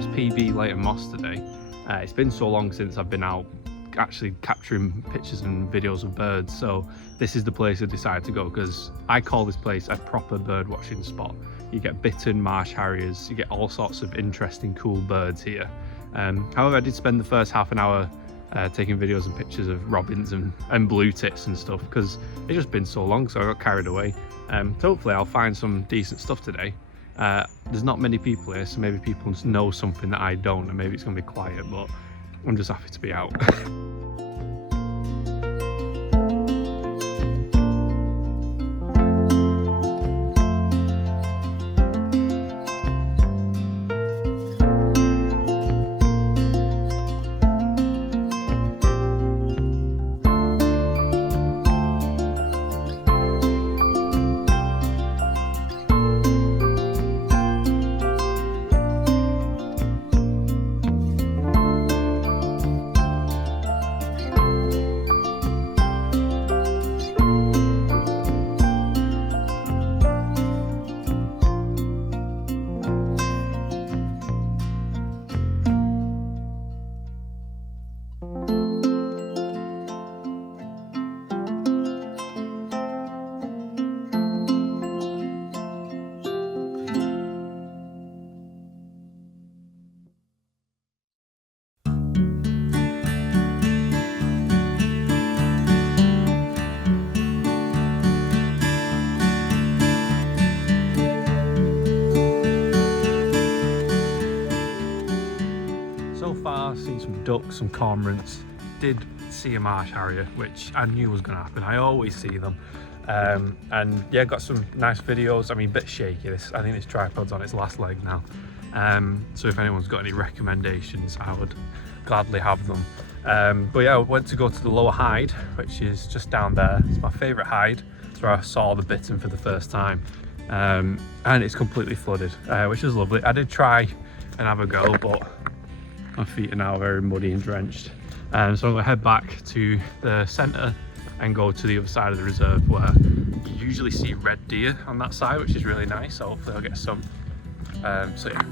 RSPB Leighton Moss today. It's been so long since I've been out actually capturing pictures and videos of birds, so this is the place I decided to go because I call this place a proper bird watching spot. You get bittern, marsh harriers, you get all sorts of interesting cool birds here. However, I did spend the first half an hour taking videos and pictures of robins and blue tits and stuff because it's just been so long, so I got carried away. So hopefully I'll find some decent stuff today. There's not many people here, so maybe people know something that I don't, and maybe it's going to be quiet, but I'm just happy to be out. Seen some ducks, some cormorants, did see a marsh harrier, which I knew was going to happen. I always see them. And yeah, got some nice videos. I mean, a bit shaky. I think this tripod's on its last leg now. So if anyone's got any recommendations, I would gladly have them. But yeah, I went to go to the lower hide, which is just down there. It's my favourite hide. It's where I saw the bittern for the first time. And it's completely flooded, which is lovely. I did try and have a go, but my feet are now very muddy and drenched. So I'm going to head back to the centre and go to the other side of the reserve where you usually see red deer on that side, which is really nice. So hopefully I'll get some. So yeah.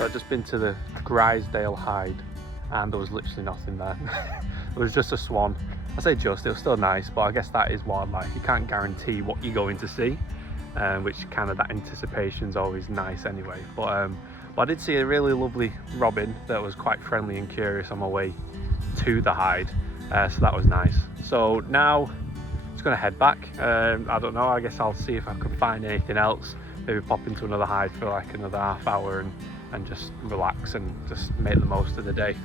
I'd just been to the Grisdale hide and there was literally nothing there. It was just a swan. I say just, it was still nice, but I guess that is wildlife. You can't guarantee what you're going to see, which kind of that anticipation is always nice anyway. But I did see a really lovely robin that was quite friendly and curious on my way to the hide, so that was nice. So now I'm just going to head back. I don't know, I guess I'll see if I can find anything else. Maybe pop into another hide for like another half hour and just relax and just make the most of the day.